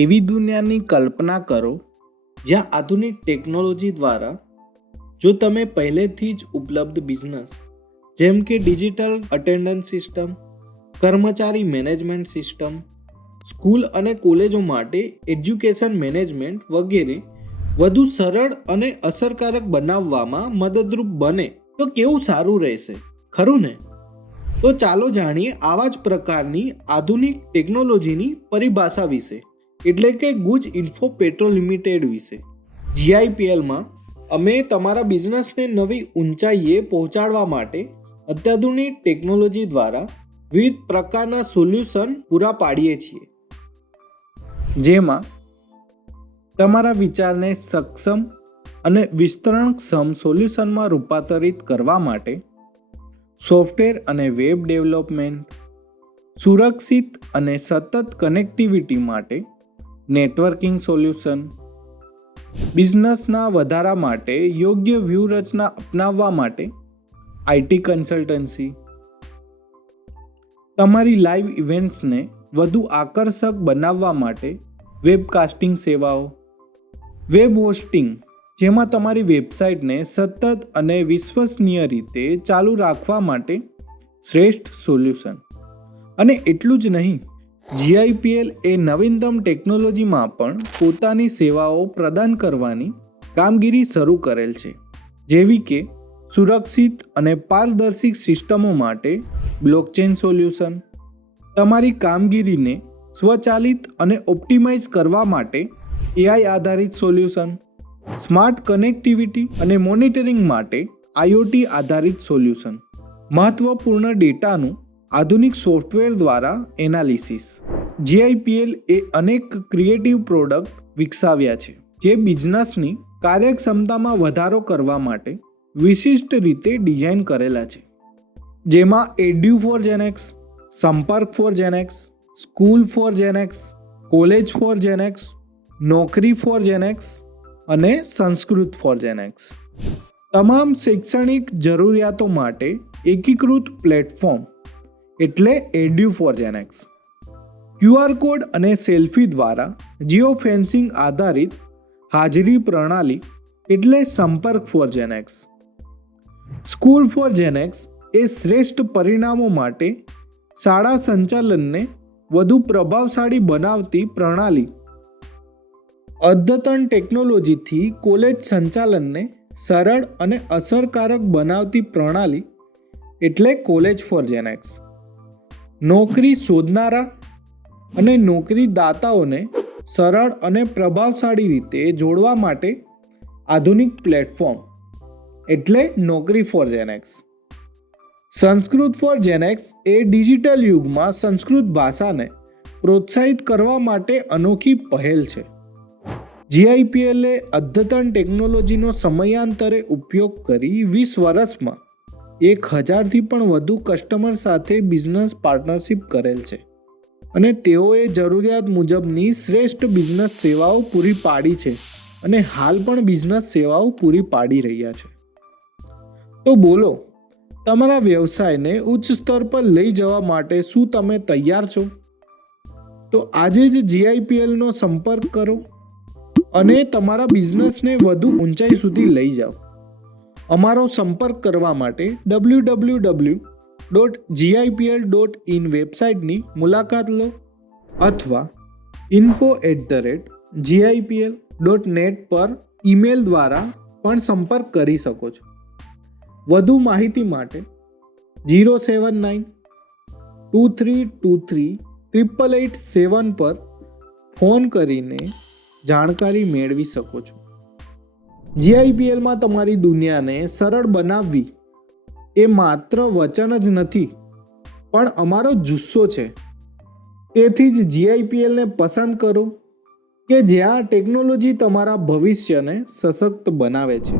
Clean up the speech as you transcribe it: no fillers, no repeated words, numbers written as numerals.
એવી દુનિયાની કલ્પના કરો જ્યાં આધુનિક ટેકનોલોજી દ્વારા જો તમે પહેલેથી જ ઉપલબ્ધ બિઝનેસ જેમ કે ડિજિટલ અટેન્ડન્સ સિસ્ટમ, કર્મચારી મેનેજમેન્ટ સિસ્ટમ, સ્કૂલ અને કોલેજો માટે એજ્યુકેશન મેનેજમેન્ટ વગેરે વધુ સરળ અને અસરકારક બનાવવામાં મદદરૂપ બને તો કેવું સારું રહેશે, ખરું ને? તો ચાલો જાણીએ આવા જ પ્રકારની આધુનિક ટેકનોલોજીની પરિભાષા વિશે, એટલે કે ગુજ ઇન્ફો પેટ્રો લિમિટેડ વિશે. GIPLમાં અમે તમારા બિઝનેસને નવી ઊંચાઈએ પહોંચાડવા માટે અત્યાધુનિક ટેકનોલોજી દ્વારા વિવિધ પ્રકારના સોલ્યુશન પૂરા પાડીએ છીએ, જેમાં તમારા વિચારને સક્ષમ અને વિસ્તરણક્ષમ સોલ્યુશનમાં રૂપાંતરિત કરવા માટે સોફ્ટવેર અને વેબ ડેવલપમેન્ટ, સુરક્ષિત અને સતત કનેક્ટિવિટી માટે નેટવર્કિંગ સોલ્યુશન, બિઝનેસના વધારા માટે યોગ્ય વ્યૂહરચના અપનાવવા માટે IT કન્સલ્ટન્સી, તમારી લાઈવ ઇવેન્ટ્સને વધુ આકર્ષક બનાવવા માટે વેબકાસ્ટિંગ સેવાઓ, વેબ હોસ્ટિંગ જેમાં તમારી વેબસાઇટને સતત અને વિશ્વસનીય રીતે ચાલુ રાખવા માટે શ્રેષ્ઠ સોલ્યુશન. અને એટલું જ નહીં, GIPL એ નવીનતમ ટેકનોલોજીમાં પણ પોતાની સેવાઓ પ્રદાન કરવાની કામગીરી શરૂ કરેલ છે, જેવી કે સુરક્ષિત અને પારદર્શી સિસ્ટમો માટે બ્લોકચેન સોલ્યુશન, તમારી કામગીરીને સ્વચાલિત અને ઓપ્ટિમાઇઝ કરવા માટે AI આધારિત સોલ્યુશન, સ્માર્ટ કનેક્ટિવિટી અને મોનિટરિંગ માટે IoT આધારિત સોલ્યુશન, મહત્વપૂર્ણ ડેટાનું આધુનિક સોફ્ટવેર દ્વારા એનાલિસિસ. GIPL એ અનેક ક્રિએટિવ પ્રોડક્ટ વિકસાવ્યા છે જે બિઝનેસની કાર્યક્ષમતામાં વધારો કરવા માટે વિશિષ્ટ રીતે ડિઝાઇન કરેલા છે, જેમાં Edu4Gen X, Sampark for Gen X, school for Gen X, college for Gen X, Naukri for Gen X અને સંસ્કૃત ફોર Gen X. તમામ શૈક્ષણિક જરૂરિયાતો માટે એકીકૃત પ્લેટફોર્મ એટલે Edu4Gen X. QR કોડ અને સેલ્ફી દ્વારા જીઓ ફેન્સિંગ આધારિત હાજરી પ્રણાલી એટલે Sampark for Gen X. School for Gen X એ શ્રેષ્ઠ પરિણામો માટે શાળા સંચાલનને વધુ પ્રભાવશાળી બનાવતી પ્રણાલી. અદ્યતન ટેકનોલોજીથી કોલેજ સંચાલનને સરળ અને અસરકારક બનાવતી પ્રણાલી એટલે કોલેજ ફોર Gen X. નોકરી શોધનારા અને નોકરીદાતાઓને સરળ અને પ્રભાવશાળી રીતે જોડવા માટે આધુનિક પ્લેટફોર્મ એટલે Naukri for Gen X. Sanskrit for Gen X એ ડિજિટલ યુગમાં સંસ્કૃત ભાષાને પ્રોત્સાહિત કરવા માટે અનોખી પહેલ છે. GIPL એ અદ્યતન ટેકનોલોજીનો સમયાંતરે ઉપયોગ કરી 20 વર્ષમાં 1000થી પણ વધુ કસ્ટમર સાથે બિઝનેસ પાર્ટનરશિપ કરેલ છે અને તેઓએ જરૂરિયાત મુજબની શ્રેષ્ઠ બિઝનેસ સેવાઓ પૂરી પાડી છે અને હાલ પણ બિઝનેસ સેવાઓ પૂરી પાડી રહ્યા છે. તો બોલો, તમારા વ્યવસાયને ઉચ્ચ સ્તર પર લઈ જવા માટે શું તમે તૈયાર છો? તો આજે જ GIPLનો સંપર્ક કરો અને તમારા બિઝનેસને વધુ ઊંચાઈ સુધી લઈ જાઓ. અમારો સંપર્ક કરવા માટે www.gipl.in વેબસાઇટની મુલાકાત લો અથવા info@gipl.net પર ઈમેલ દ્વારા પણ સંપર્ક કરી શકો છો. વધુ માહિતી માટે 07923238887 પર ફોન કરીને જાણકારી મેળવી શકો છો. GIPLમાં તમારી દુનિયાને સરળ બનાવવી એ માત્ર વચન જ નથી પણ અમારો જુસ્સો છે. તેથી જ GIPLને પસંદ કરો કે જ્યાં ટેકનોલોજી તમારા ભવિષ્યને સશક્ત બનાવે છે.